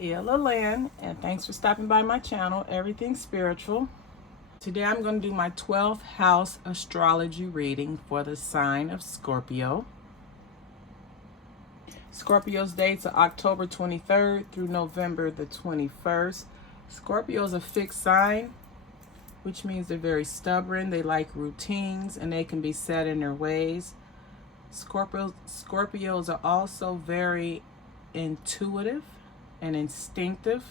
Ella Lynn, and thanks for stopping by my channel, Everything Spiritual. Today I'm going to do my 12th house astrology reading for the sign of Scorpio. Scorpio's dates are October 23rd through November the 21st. Scorpio is a fixed sign, which means they're very stubborn. They like routines and they can be set in their ways. Scorpios are also very intuitive and instinctive,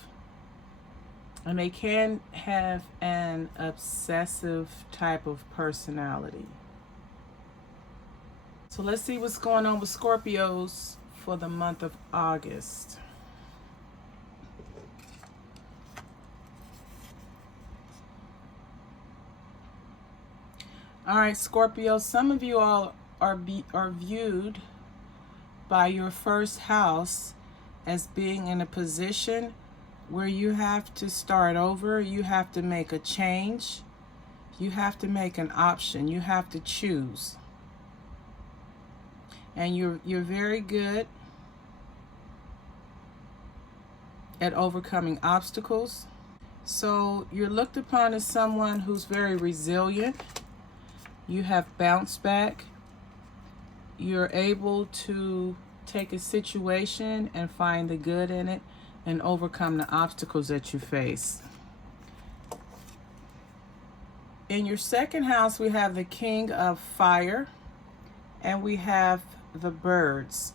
and they can have an obsessive type of personality. So let's see what's going on with Scorpios for the month of August. All right, Scorpio, some of you all are viewed by your first house as being in a position where you have to start over, you have to make a change, you have to make an option, you have to choose. And you're very good at overcoming obstacles. So you're looked upon as someone who's very resilient. You have bounced back. You're able to take a situation and find the good in it and overcome the obstacles that you face. In your second house, we have the King of Fire and we have the birds.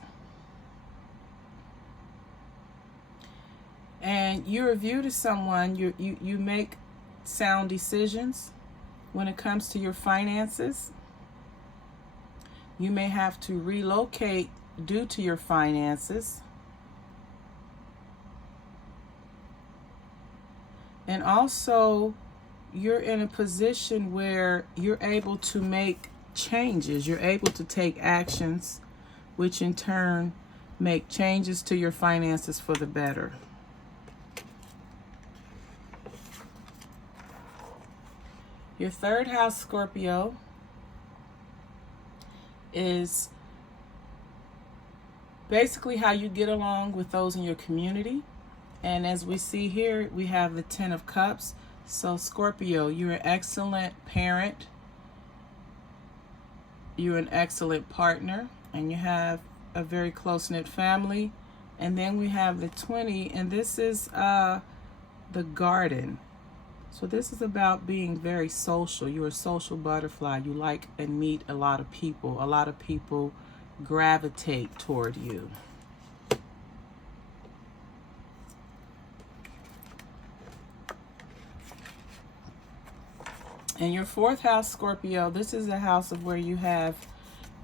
And you're viewed as someone, you make sound decisions when it comes to your finances. You may have to relocate due to your finances. And also, you're in a position where you're able to make changes. You're able to take actions, which in turn make changes to your finances for the better. Your third house, Scorpio, is basically how you get along with those in your community. And as we see here, we have the 10 of Cups. So Scorpio, you're an excellent parent, you're an excellent partner, and you have a very close-knit family. And then we have the 20, and this is the garden. So this is about being very social. You're a social butterfly. You like and meet a lot of people. A lot of people gravitate toward you. In your fourth house, Scorpio, this is a house of where you have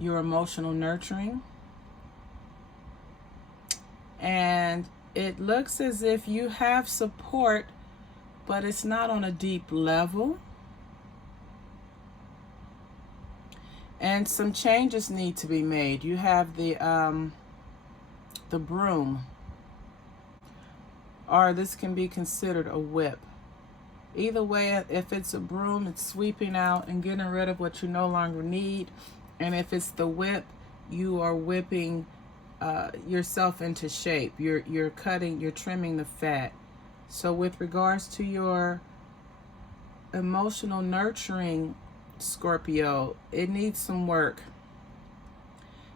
your emotional nurturing. And it looks as if you have support, but it's not on a deep level. And some changes need to be made. You have the broom, or this can be considered a whip. Either way, if it's a broom, it's sweeping out and getting rid of what you no longer need. And if it's the whip, you are whipping yourself into shape. You're cutting, you're trimming the fat. So with regards to your emotional nurturing, Scorpio, it needs some work.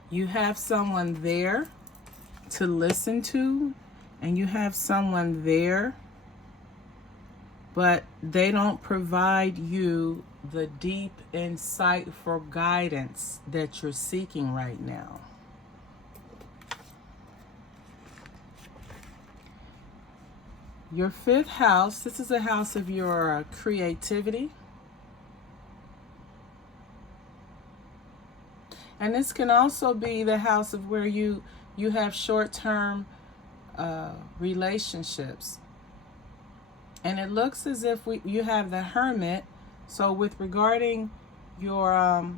You have someone there to listen to, and you have someone there, but they don't provide you the deep, insightful guidance that you're seeking right now. Your fifth house, this is a house of your creativity. And this can also be the house of where you have short-term relationships. And it looks as if you have the Hermit. So with regarding your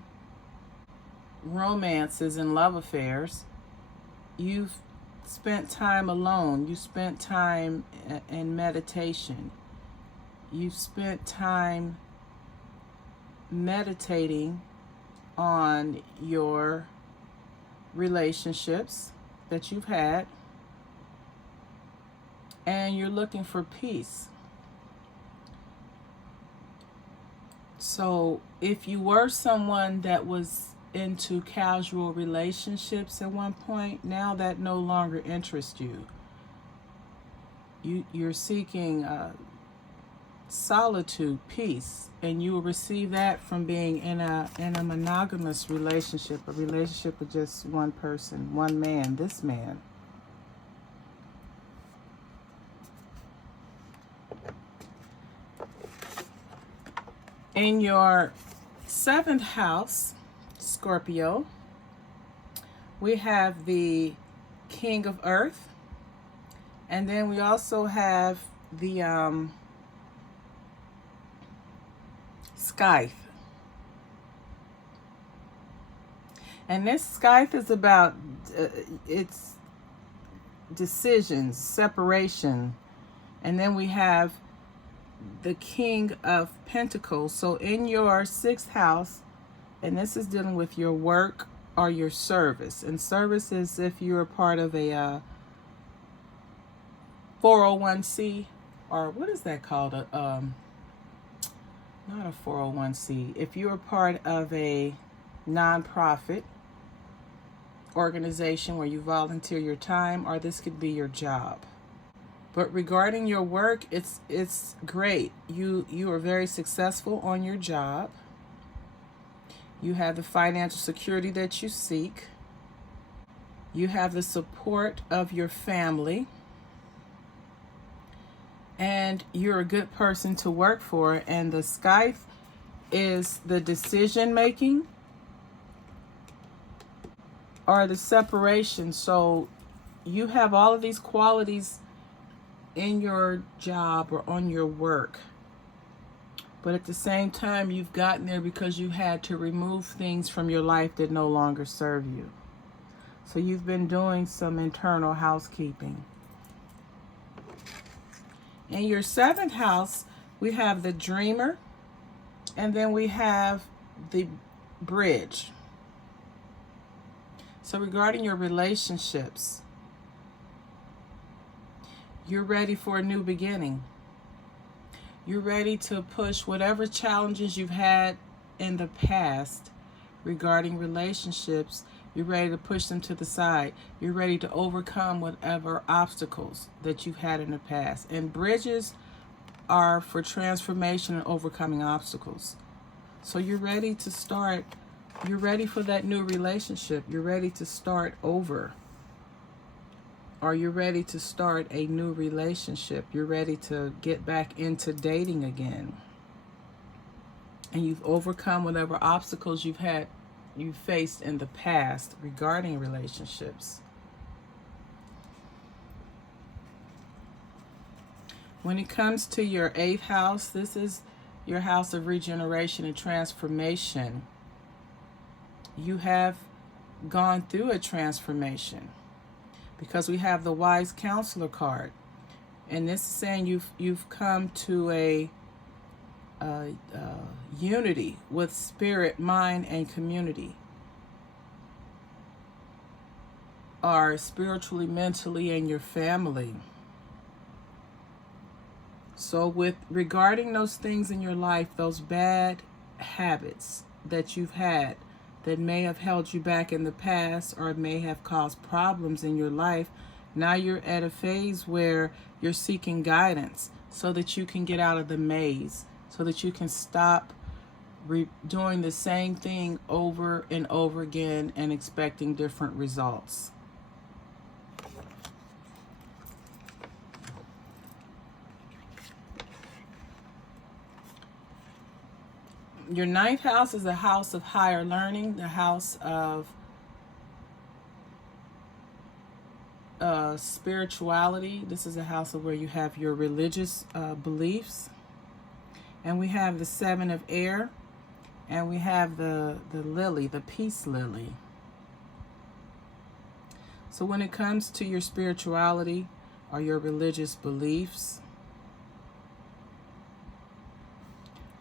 romances and love affairs, you've spent time alone. You spent time in meditation. You've spent time meditating on your relationships that you've had. and you're looking for peace. So if you were someone that was into casual relationships at one point, now that no longer interests you. You're seeking solitude, peace, and you will receive that from being in a monogamous relationship, a relationship with just one person, one man, this man. In your 7th house, Scorpio, we have the King of Earth, and then we also have the Scythe. And this Scythe is about its decisions, separation. And then we have the King of Pentacles. So in your 6th house, and this is dealing with your work or your service. And service is if you're a part of a 401c, or what is that called? Not a 401c. If you're a part of a nonprofit organization where you volunteer your time, or this could be your job. But regarding your work, it's great. You are very successful on your job. You have the financial security that you seek. You have the support of your family. And you're a good person to work for. And the Scythe is the decision making or the separation. So you have all of these qualities in your job or on your work. But at the same time, you've gotten there because you had to remove things from your life that no longer serve you. So you've been doing some internal housekeeping. In your 7th house, we have the Dreamer, and then we have the Bridge. So regarding your relationships, you're ready for a new beginning. You're ready to push whatever challenges you've had in the past regarding relationships. You're ready to push them to the side. You're ready to overcome whatever obstacles that you've had in the past. And bridges are for transformation and overcoming obstacles. So you're ready to start. You're ready for that new relationship. You're ready to start over. Or you're ready to start a new relationship. You're ready to get back into dating again. And you've overcome whatever obstacles you faced in the past regarding relationships. When it comes to your 8th house, this is your house of regeneration and transformation. You have gone through a transformation because we have the Wise Counselor card. And this is saying you've come to a unity with spirit, mind, and community, or spiritually, mentally, and your family. So with regarding those things in your life, those bad habits that you've had that may have held you back in the past or may have caused problems in your life, now you're at a phase where you're seeking guidance so that you can get out of the maze, so that you can stop doing the same thing over and over again and expecting different results. Your 9th house is a house of higher learning, the house of spirituality. This is a house of where you have your religious beliefs. And we have the 7 of air, and we have the lily, the peace lily. So when it comes to your spirituality or your religious beliefs,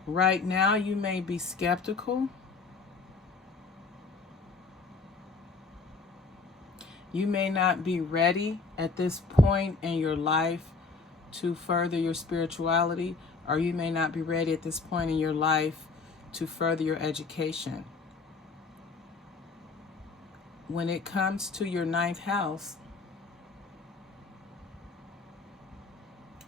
right now you may be skeptical. You may not be ready at this point in your life to further your spirituality, or you may not be ready at this point in your life to further your education. When it comes to your ninth house,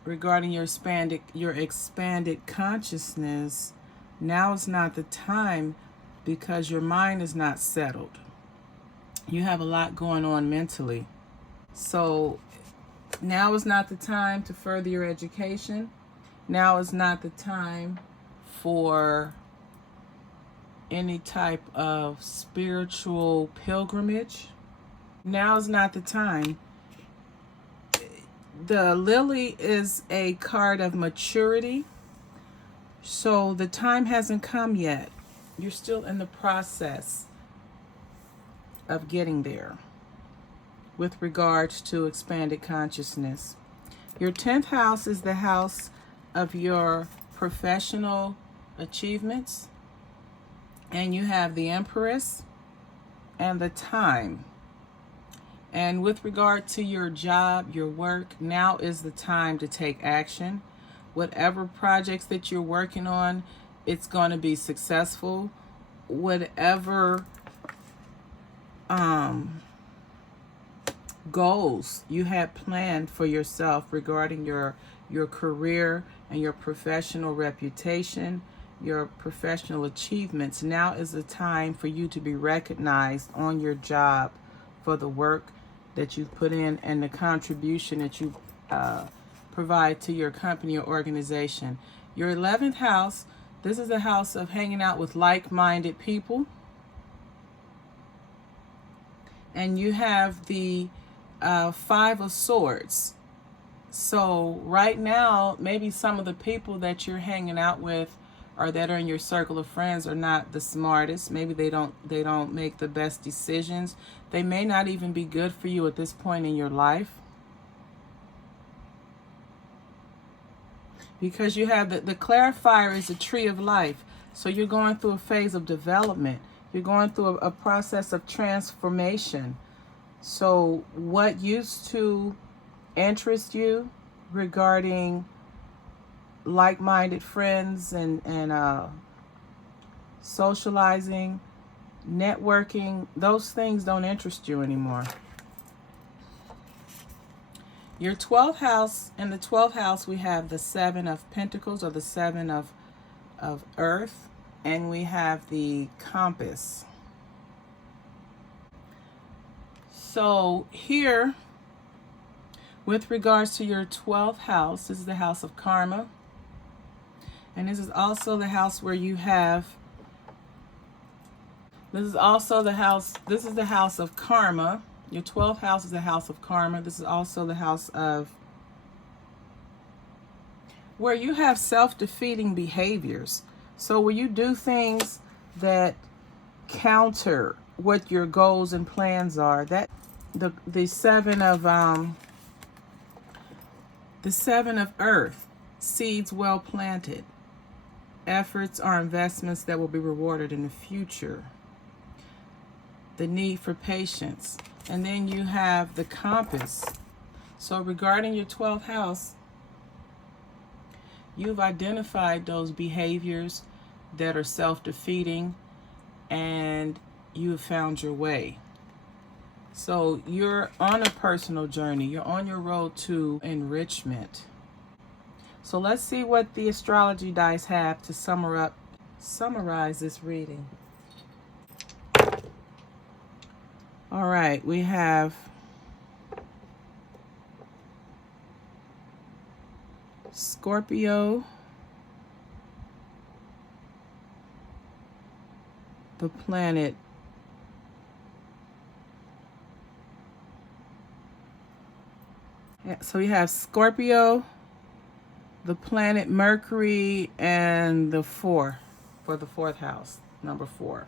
regarding your expanded consciousness, now is not the time because your mind is not settled. You have a lot going on mentally. So now is not the time to further your education. Now is not the time for any type of spiritual pilgrimage. Now is not the time. The lily is a card of maturity. So the time hasn't come yet. You're still in the process of getting there with regards to expanded consciousness. Your 10th house is the house of your professional achievements. And you have the Empress and the Time. And with regard to your job, your work, now is the time to take action. Whatever projects that you're working on, it's going to be successful. Whatever goals you had planned for yourself regarding your career and your professional reputation, your professional achievements, now is the time for you to be recognized on your job for the work that you put in and the contribution that you provide to your company or organization. Your 11th house, this is a house of hanging out with like-minded people. And you have the 5 of Swords. So right now, maybe some of the people that you're hanging out with or that are in your circle of friends are not the smartest. Maybe they don't make the best decisions. They may not even be good for you at this point in your life. Because you have the clarifier is a tree of life. So you're going through a phase of development. You're going through a process of transformation. So what used to interest you regarding like-minded friends and socializing, networking, those things don't interest you anymore. Your 12th house, in the 12th house we have the 7 of Pentacles, or the 7 of Earth, and we have the compass. So here, with regards to your 12th house, this is the house of karma. And this is also the house where you have, this is the house of karma. Your 12th house is the house of karma. This is also the house of where you have self-defeating behaviors. So where you do things that counter what your goals and plans are. That the 7 of Earth, seeds well planted. Efforts are investments that will be rewarded in the future. The need for patience. And then you have the compass. So regarding your 12th house, you've identified those behaviors that are self-defeating and you have found your way. So you're on a personal journey. You're on your road to enrichment. So let's see what the astrology dice have to summarize this reading. All right, we have Scorpio, the planet so we have Scorpio, the planet Mercury, and the 4 for the 4th house, number 4.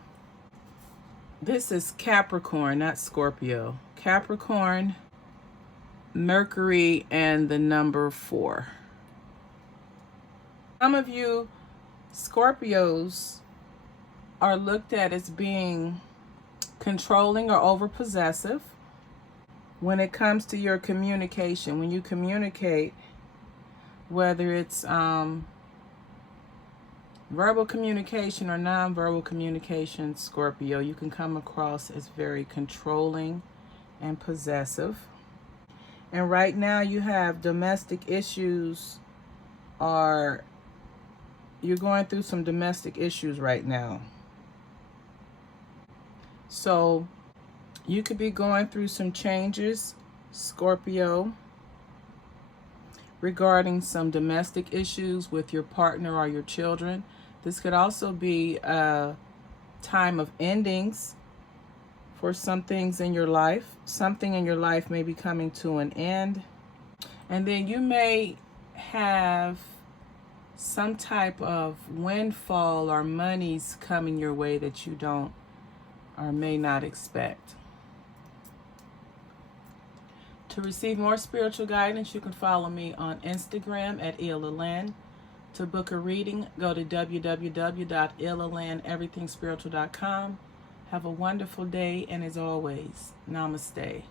This is Capricorn, not Scorpio. Capricorn, Mercury, and the number 4. Some of you Scorpios are looked at as being controlling or overpossessive when it comes to your communication. When you communicate, whether it's verbal communication or nonverbal communication, Scorpio, you can come across as very controlling and possessive. And right now you have domestic issues, or you're going through some domestic issues right now. So you could be going through some changes, Scorpio, regarding some domestic issues with your partner or your children. This could also be a time of endings for some things in your life. Something in your life may be coming to an end. And then you may have some type of windfall or monies coming your way that you don't or may not expect. To receive more spiritual guidance, you can follow me on Instagram at Ilalyn. To book a reading, go to www.ilalyneverythingspiritual.com. Have a wonderful day, and as always, namaste.